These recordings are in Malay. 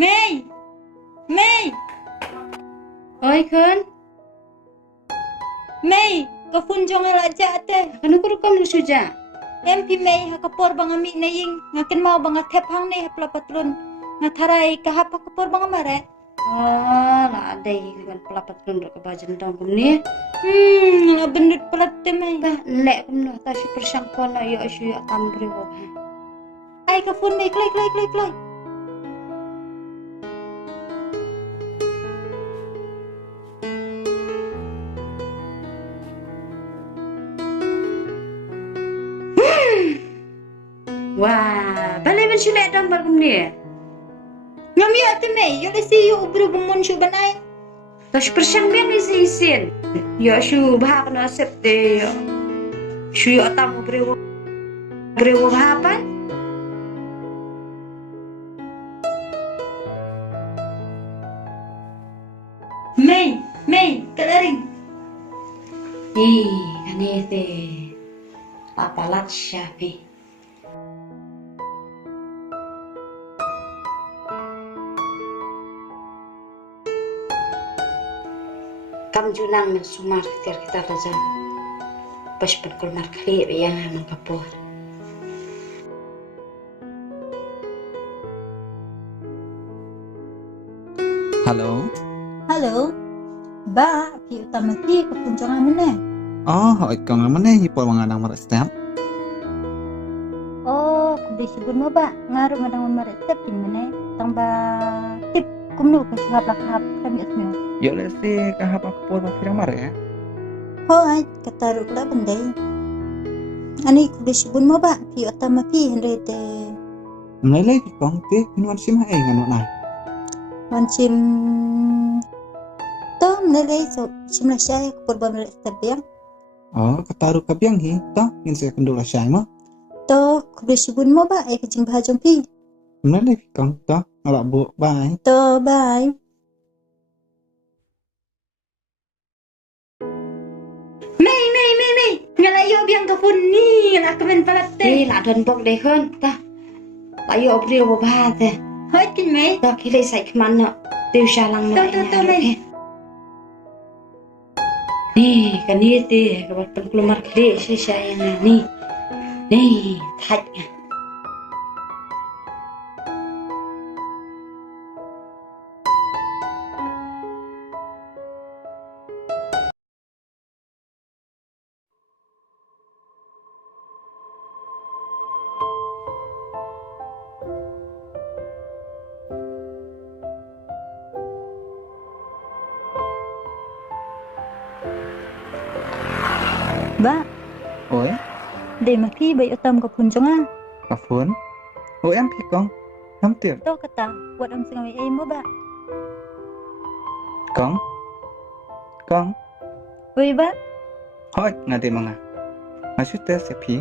Mei, Mei, Oi Khan, Mei, ka phun Jong I raja te. kanu ko kam lu suja. Em pi Mei ha kapor bang ami na ying ngakin mau bang thep hang ne hapla patrun ngatharai ka hapa kapor bang amare. Oh, lah ada kan pelapat kan ke bajan dong ni. Nga bendut pelat te Mei. Bah, lek kum no ta super sangkon la yo asu ya tambre ko. Ai ka phun Mei klai. Wah, balik men lek dong bar kum ni. Ngami ate Mei, yo le si yo ubru bumun shybun ai. Ta super sang biang ni isin. Yo SngewBha kan accepte yo. Shu yo tam brewo hapan. Mei, kadaring. Kan te. Papalat syafi. Kam junang men sumar tiar kita raja. Pas penkul markali yang amang kapur. Halo, ba, pi utama pi ka phun Jong I mene. Oh, hỏi con lắm đấy, hiệp bồi ngang mà step. Oh, KhuBlei shibun mo ba? Ngaru ngadang mare step pi mene. Tang ba tip kumnu ka suhap lakhap kami asmeo. Yo le si kahap aku pol ma firang mare ya. Hoi, kataru kula bandai. Ani KhuBlei shibun mo ba? Pi utama pi henre te. Nai le ki kong te pynwan shym hai ngan nai. Wan shym to nele so shym la syai kapur ba mare step yang. Oh, kataru ka biang hi, to ngin se kendula syai ma. To KhuBlei shibun mo ba? Ai ka Jing Jong pi. Nai le ki kong to ngala bu bai. To bye. Mei, ngala yo biang ka phun ni ngala kemen pelat te. Lah don bok deh kan ta. Lah yo brewo ba te. Hoi kin Mei. Ta kile sai kman no. Thew salang no. To Mei. Ni kan ni te ka penkul markali saya ni. Ni thaj. Ba, Oi, de ma pi bai utam ka phun Jong I. ka phun. Oi em pi kong. Nam tiệp To kata, wat am singawi ai mo ba? kong. Kong. Oi ba? Hỏi ngade manga. Masu te se pi.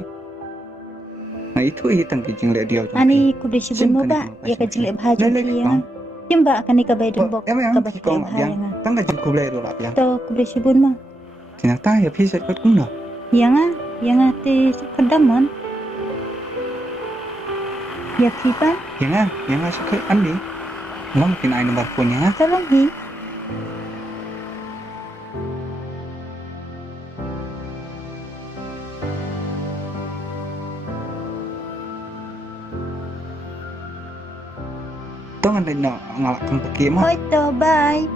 Ngai thu hi tang ki jing le dio. Ani KhuBlei shibun mo ba? Ya ka jile bha Jong I yang. Kim ba kan ka bai dun bok Em ka ba pi jile kong bha yang. yang. Tang ka jing KhuBlei ro la yang. To KhuBlei shibun mo. Tina ta ya pi set kot kum no. Yang ate kadam man. Ya siapa? Yang a sakit andi. Long kin ai nomor phone ya. Tolong hi. Tong andai no ngalak kang peki mo. Hoi to bye.